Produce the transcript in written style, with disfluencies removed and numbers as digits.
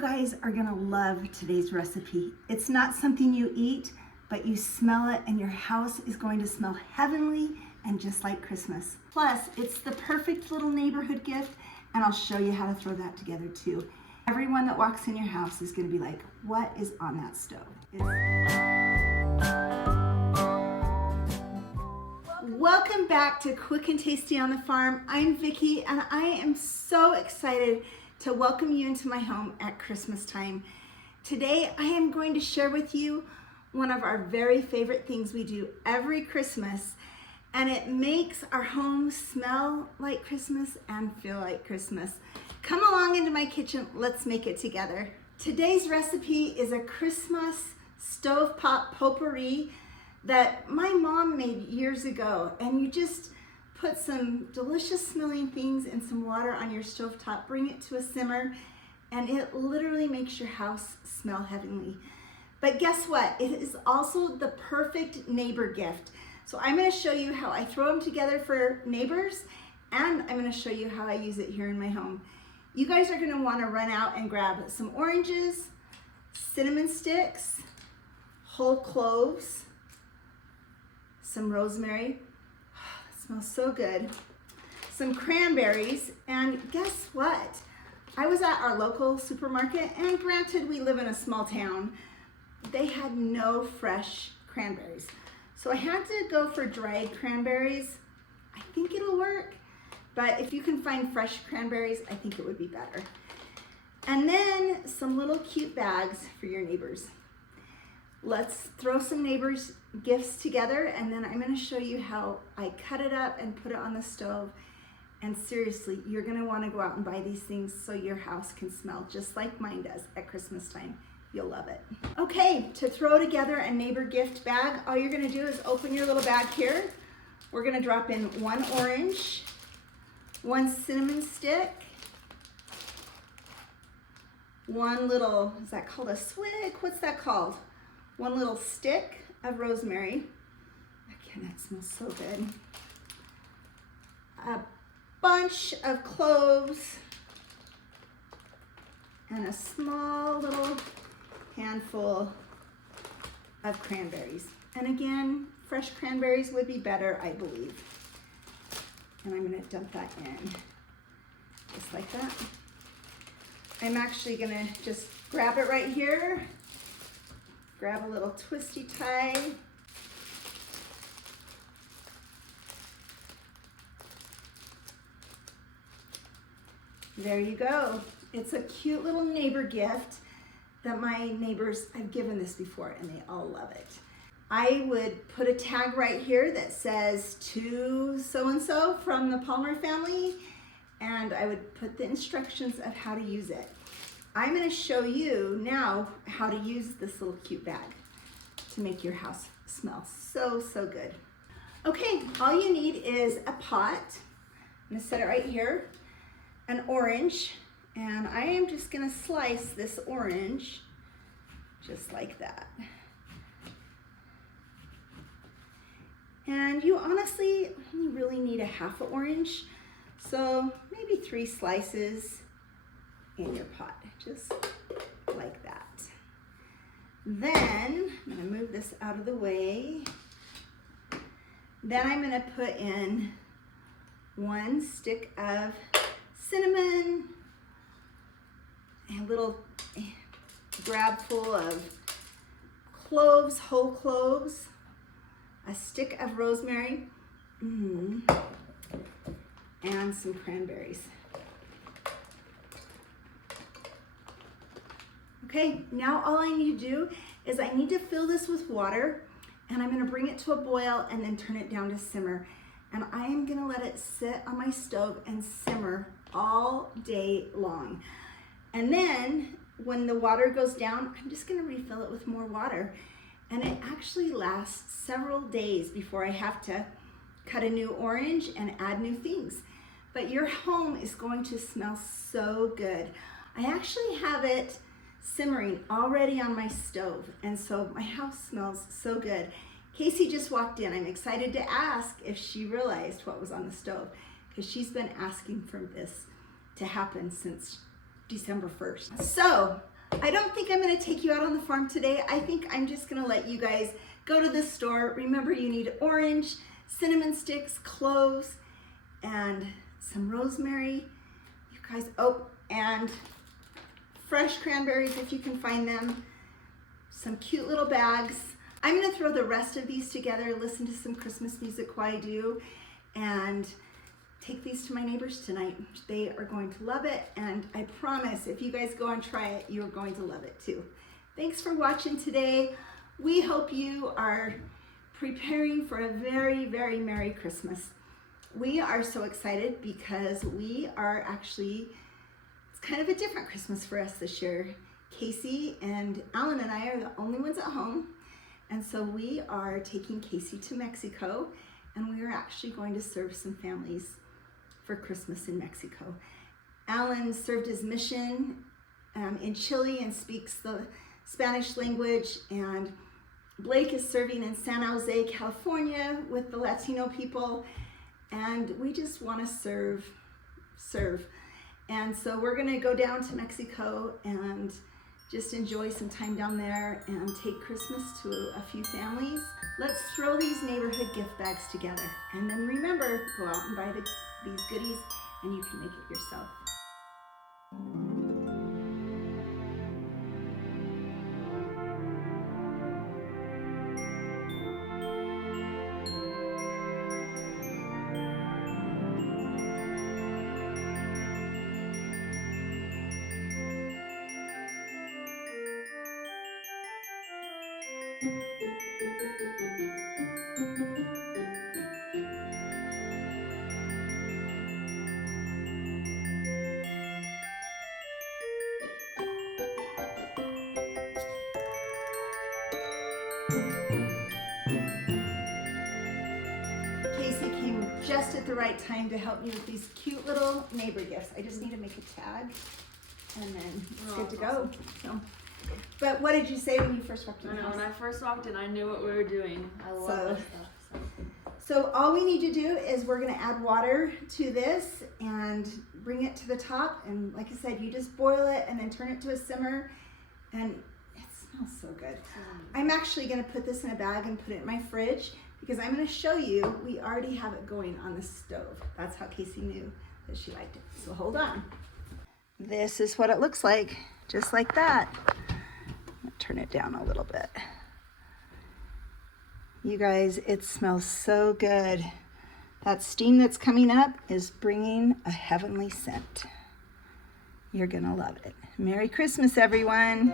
guys are gonna love today's recipe. It's not something you eat, but you smell it and your house is going to smell heavenly and just like Christmas. Plus, it's the perfect little neighborhood gift, and I'll show you how to throw that together too. Everyone that walks in your house is gonna be like, what is on that stove? Welcome back to Quick and Tasty on the Farm. I'm Vicki, and I am so excited to welcome you into my home at Christmas time. Today, I am going to share with you one of our very favorite things we do every Christmas, and it makes our home smell like Christmas and feel like Christmas. Come along into my kitchen, let's make it together. Today's recipe is a Christmas Stovetop Potpourri that my mom made years ago, and you just put some delicious smelling things and some water on your stovetop, bring it to a simmer, and it literally makes your house smell heavenly. But guess what? It is also the perfect neighbor gift. So I'm gonna show you how I throw them together for neighbors, and I'm gonna show you how I use it here in my home. You guys are gonna wanna run out and grab some oranges, cinnamon sticks, whole cloves, some rosemary, that smells so good, some cranberries, and guess what? I was at our local supermarket, and granted we live in a small town, they had no fresh cranberries. So I had to go for dried cranberries. I think it'll work, but if you can find fresh cranberries, I think it would be better. And then some little cute bags for your neighbors. Let's throw some neighbors' gifts together, and then I'm gonna show you how I cut it up and put it on the stove. And seriously, you're gonna wanna go out and buy these things so your house can smell just like mine does at Christmas time. You'll love it. Okay, to throw together a neighbor gift bag, all you're gonna do is open your little bag here. We're gonna drop in one orange, one cinnamon stick, one little, is that called a swig? What's that called? One little stick of rosemary. Again, that smells so good. A bunch of cloves and a small little handful of cranberries. And again, fresh cranberries would be better, I believe. And I'm gonna dump that in, just like that. I'm actually gonna just grab it right here. Grab a little twisty tie. There you go. It's a cute little neighbor gift that my neighbors, I've given this before and they all love it. I would put a tag right here that says to so-and-so from the Palmer family, and I would put the instructions of how to use it. I'm gonna show you now how to use this little cute bag to make your house smell so, so good. Okay, all you need is a pot. I'm gonna set it right here, an orange, and I am just gonna slice this orange just like that. And you honestly only really need a half an orange, so maybe 3 slices in your pot, just like that. Then, I'm gonna move this out of the way. Then I'm gonna put in 1 stick of cinnamon, a little grab full of cloves, whole cloves, a stick of rosemary, and some cranberries. Okay, now all I need to do is I need to fill this with water, and I'm gonna bring it to a boil and then turn it down to simmer. And I am gonna let it sit on my stove and simmer all day long. And then when the water goes down, I'm just gonna refill it with more water. And it actually lasts several days before I have to cut a new orange and add new things. But your home is going to smell so good. I actually have it simmering already on my stove, and so my house smells so good. Casey just walked in. I'm excited to ask if she realized what was on the stove, because she's been asking for this to happen since December 1st. So I don't think I'm going to take you out on the farm today. I think I'm just going to let you guys go to the store. Remember, you need orange, cinnamon sticks, cloves, and some rosemary. You guys, oh, and fresh cranberries if you can find them. Some cute little bags. I'm going to throw the rest of these together, listen to some Christmas music while I do, and take these to my neighbors tonight. They are going to love it, and I promise if you guys go and try it, you're going to love it too. Thanks for watching today. We hope you are preparing for a very, very Merry Christmas. We are so excited because we are actually, it's kind of a different Christmas for us this year. Casey and Alan and I are the only ones at home, and so we are taking Casey to Mexico, and we are actually going to serve some families for Christmas in Mexico. Alan served his mission in Chile and speaks the Spanish language, and Blake is serving in San Jose, California with the Latino people, and we just want to serve. And so we're going to go down to Mexico and just enjoy some time down there and take Christmas to a few families. Let's throw these neighborhood gift bags together. And then remember, go out and buy these goodies, and you can make it yourself. Casey came just at the right time to help me with these cute little neighbor gifts. I just need to make a tag, and then it's good to go. So, but what did you say when you first walked in the house? When I first walked in, I knew what we were doing. I love this stuff. So all we need to do is we're going to add water to this and bring it to the top. And like I said, you just boil it and then turn it to a simmer, and it smells so good. I'm actually going to put this in a bag and put it in my fridge, because I'm going to show you, we already have it going on the stove. That's how Casey knew that she liked it. So hold on. This is what it looks like, just like that. Turn it down a little bit. You guys, it smells so good. That steam that's coming up is bringing a heavenly scent. You're going to love it. Merry Christmas, everyone.